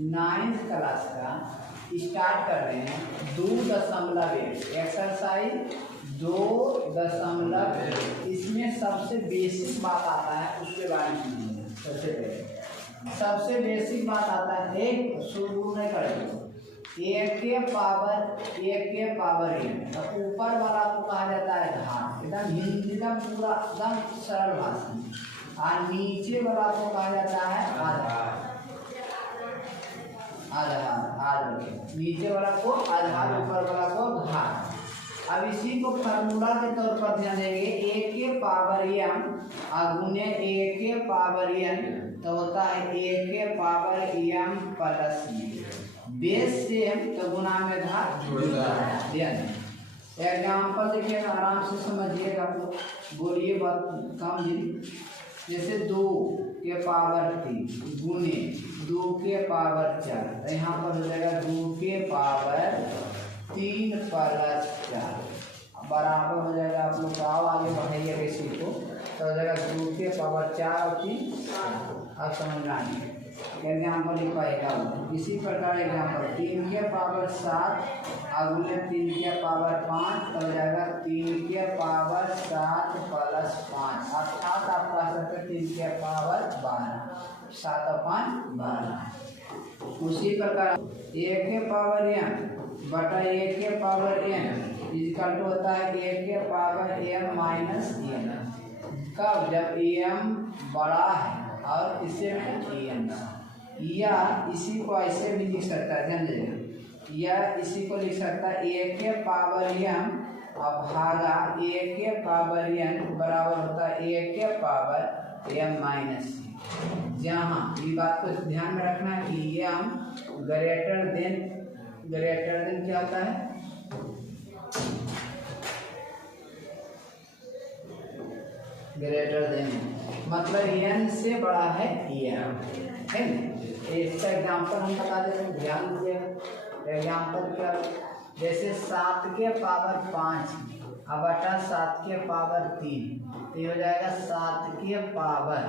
9th class का start कर रहे हैं 2.1 एक्सरसाइज 2.1। इसमें सबसे बेसिक बात आता है उसके बारे में सुनिए। सबसे बेसिक बात आता है, एक शुरू नहीं करेंगे, एक के पावर n, तो ऊपर वाला को कहा जाता है घात, एकदम हिंदी का पूरा एकदम सरल भाषा, और नीचे वाला को कहा जाता है आधार। नीचे वाला को आधार, ऊपर वाला को घात। अब इसी को फार्मूला के तौर पर ध्यान देंगे, a के पावर m गुने a के पावर n, तो होता है a के power m plus n। Base same तो गुना में घात ध्यान। एग्जाम्पल देखिएगा, आराम से समझिएगा, आप लोग बोलिए बात कम जी। जैसे 2 के पावर 3 गुने 2 के पावर 4, तो यहाँ पर हो जाएगा 2 के पावर 3 प्लस 4 बराबर हो जाएगा, आप लोग आओ आगे बढ़ाइए इसी को, तो हो जाएगा 2 के पावर 4 और 3। अब समझना नहीं एग्जाम्पल लिख पाएगा। इसी प्रकार एग्जाम्पल 3 के पावर 7 गुने 3 के पावर 5, तो हो जाएगा 3 के पावर 7 प्लस 5, अर्थात आप कह सकते 3 के पावर 12, 7 और 5 12। उसी प्रकार 1 के पावर n बटा 1 के पावर n इक्वल टू होता है 1 के पावर m माइनस n। कब? जब m बड़ा है और इसे n, या इसी को ऐसे भी लिख सकता है, ध्यान दीजिएगा, या इसी को लिख सकता है 1 के पावर m भागा 1 के पावर n बराबर होता है 1 के पावर m माइनस n। जहाँ ये बात को ध्यान में रखना है कि m ग्रेटर देन क्या होता है, ग्रेटर देन, मतलब n से बड़ा है m, है ना। इसका एग्जाम्पल हम बता देते हैं, ध्यान दीजिएगा। एग्जाम्पल क्या, जैसे 7 के पावर 5 बटा 7 के पावर 3, तो हो जाएगा 7 के पावर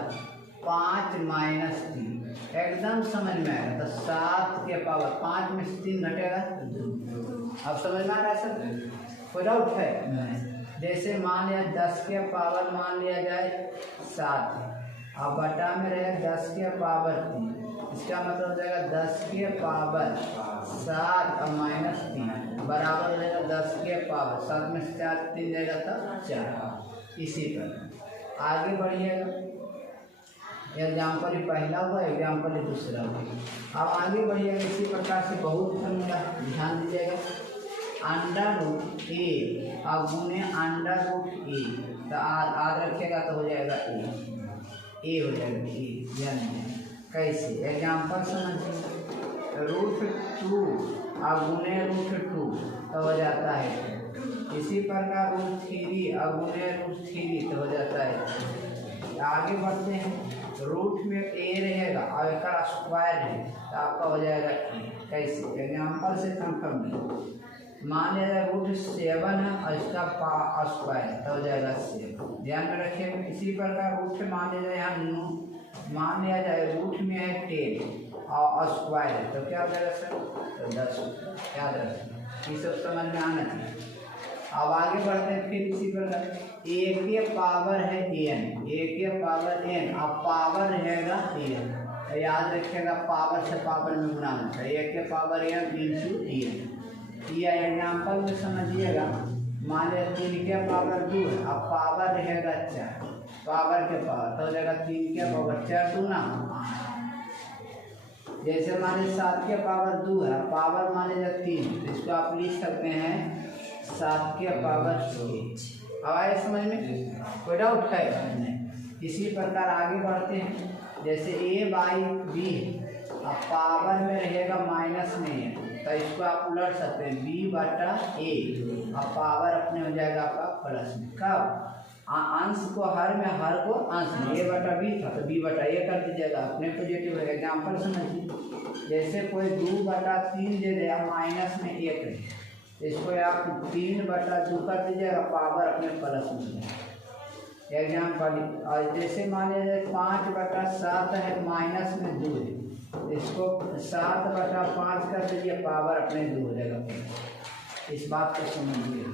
5 माइनस 3, एकदम समझ में आएगा। तो 7 के पावर 5 में से 3 घटेगा, अब समझ में आ रहा है सर, कोई डाउट है? जैसे मान लिया 10 के पावर मान लिया जाए 7, अब बटा में रहे 10 के पावर 3, इसका मतलब हो जाएगा 10 के पावर 7 और माइनस 3 बराबर हो जाएगा 10 के पावर 7 में से 4 3 जाएगा तो 4। इसी पर आगे बढ़िएगा, एग्जाम्पल पहला हुआ, एग्जाम्पल दूसरा हुआ। अब आगे बढ़िएगा, इसी प्रकार से बहुत फॉर्मूला ध्यान दीजिएगा। अंडर रूट a गुने अंडर रूट a, तो आद रखिएगा तो हो जाएगा a हो जाएगा a, ध्यान दीजिएगा। कैसे? एग्जाम्पल समझिए, रूट 2 गुने रूट 2 तो हो जाता है। इसी प्रकार रूट 3 गुने रूट 3 तो हो जाता है। आगे बढ़ते हैं, रूट में a रहेगा और एक स्क्वायर है, तो आपका हो जाएगा a। कैसे? एग्जाम्पल से कंफर्म नहीं, मान लिया रूट 7 है और इसका स्क्वायर तो हो जाएगा 7, ध्यान में रखिएगा। इसी प्रकार रूट मान लिया जाए, यहाँ मान लिया जाए रूट में है 10 और स्क्वायर है, तो क्या हो जाएगा सर? तो 10, याद रखें, ये सब समझ में आना चाहिए। अब आगे बढ़ते हैं, फिर इसी प्रकार 1 के पावर है n, 1 के पावर n, अब पावर रहेगा n, तो याद रखिएगा पावर से पावर में गुना है, 1 के पावर n इंटू n। या एग्जाम्पल में समझिएगा, मान लिया 3 के पावर 2 है, अब पावर रहेगा 4, पावर के पावर तो हो जाएगा 3 के पावर 4 दूना। जैसे मान लीजिए 7 के पावर 2 है, पावर मान लीजिए 3, तो इसको आप लिख सकते हैं 7 के पावर 6। अब आए समझ में, कोई डाउट है? इसी प्रकार आगे बढ़ते हैं, जैसे a बाई b, अब पावर में रहेगा माइनस में है, तो इसको आप उलट सकते हैं b बटा a, अब पावर अपने हो जाएगा आपका प्लस में। कब? अंश को हर में, हर को अंश में, a बटा b था तो b बटा a कर दीजिएगा, अपने पॉजिटिव है। एग्जाम्पल समझिए, जैसे कोई 2 बटा 3 दे दे माइनस में 1 है, इसको आप 3 बटा 2 कर दीजिएगा, पावर अपने प्लस में। एग्जाम्पल जैसे मान लीजिए 5/7 है माइनस में 2 है, इसको 7/5 कर दीजिए, पावर अपने 2 हो जाएगा। इस बात को समझिए।